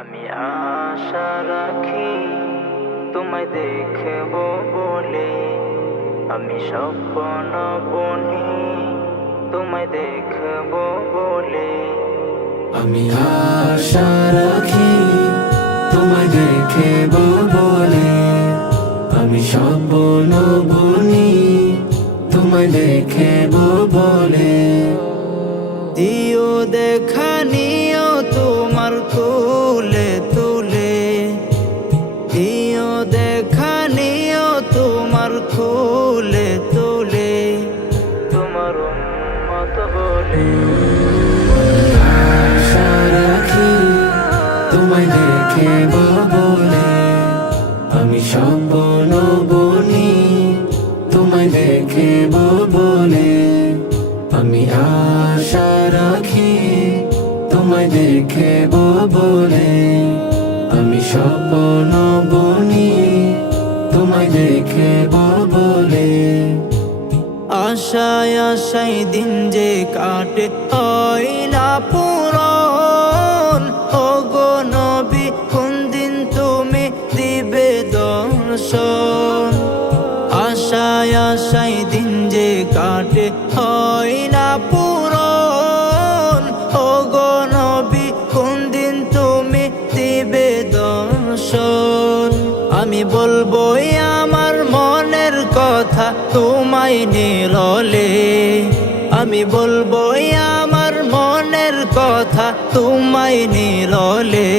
আমি আশা রাখি তোমায় দেখব বলে, আমি স্বপ্ন বুনি তোমায় দেখব বলে। আমি আশা রাখি তোমায় দেখব বলে, আমি স্বপ্ন বুনি তোমায় দেখব বলে। দিও দেখা নিও তোমার কোলে তুলে, দিও দেখা নিও তোমার কোলে তুলে, তোমার উম্মত বলে। আশা রাখি তোমায় দেখব বলে, আমি স্বপ্ন বুনি তোমায় দেখব বলে। আমি আশা রাখি তোমায় দেখব বলে, আমি স্বপ্ন বুনি তোমায় দেখব বলে। আশায় আশায় দিন যে কাটে হয় না পূরণ, ওগো নবী কোন দিন তুমি দিবে দর্শন। আশায় আশায় দিন যে কাটে হয় না পূরণ, ওগো নবী কোন দিন তুমি দিবে দর্শন। আমি বলবো আমার মনের কথা তোমায় নিরলে, আমি বলবো আমার মনের কথা তোমায় নিরলে,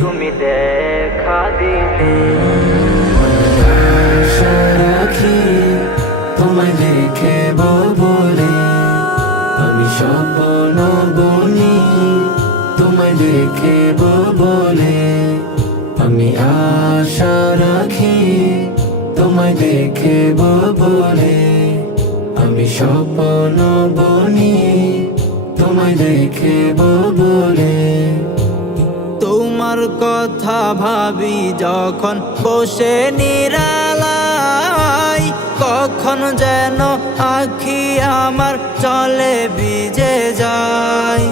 তুমি দেখা দিলে। আশা রাখি তোমায় দেখব বলে, আমি স্বপ্ন বুনি তোমায় দেখব বলে। আমি আশা রাখি তোমায় দেখব বলে, আমি স্বপ্ন বুনি তোমায় দেখব বলে। তোমার কথা ভাবি যখন বসে নিরালায়, কখন যেন আখি আমার চলে ভিজে যায়।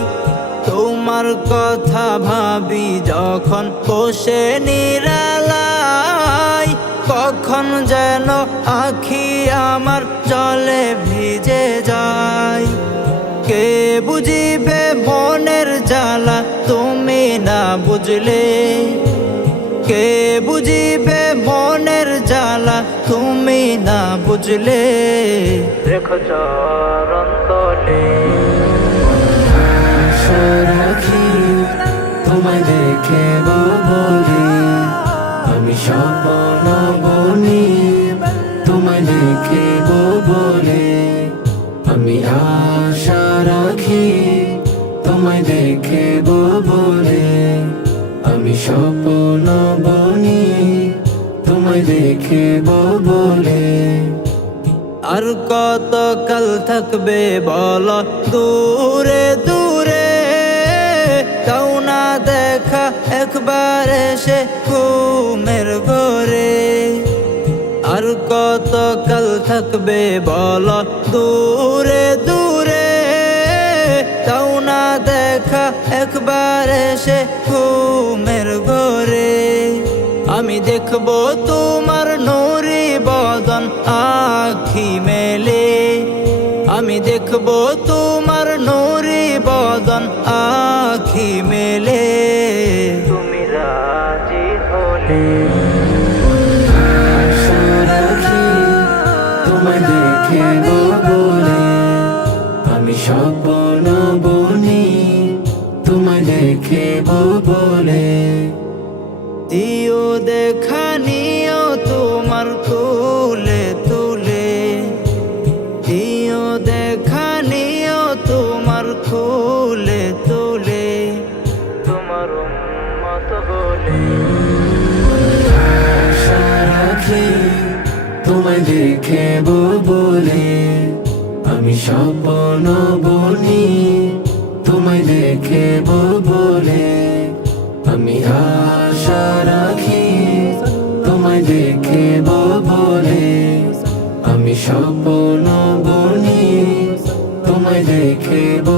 তোমার কথা ভাবি যখন বসে নিরালায়, কখন যেন আখি আমার জলে ভিজে যায়। কে বুঝিবে মনের জ্বালা তুমি না বুঝলে, কে বুঝিবে মনের জ্বালা তুমি না বুঝলে, রেখো চরণ তলে। আশা রাখি তোমায় দেখব বলে, আমি স্বপ্ন বুনি তোমায় দেখব বলে। আমি আশা রাখি তোমায় দেখব বলে, আমি স্বপ্ন বুনি তোমায় দেখব বলে। আর কত কাল থাকবে বল দূরে দূরে, তাও না দেখা একবার এসে ঘুমের ঘরে। আর কত কাল থাকবে বল দূরে দূরে, তাও না দেখা একবার এসে ঘুমের ঘরে। আমি দেখবো তোমার নুরি বদন আখি মেলে, আমি দেখবো তোমার নুরি বদন আখি মেলে, তুমি রাজি হলে। আশা রাখি তোমায় দেখব বলে, আমি স্বপ্ন বুনি তোমায় দেখব বলে। দিও দেখা নিও তোমার কোলে তুলে, দিও দেখা নিও তোমার কোলে তুলে, তোমার উম্মত বলে। আশা রাখি তোমায় দেখব বলে, আমি স্বপ্ন বুনি তোমায় দেখব বলে। আমি আশা রাখি তোমায় দেখব বলে, আমি স্বপ্ন বুনি তোমায় দেখব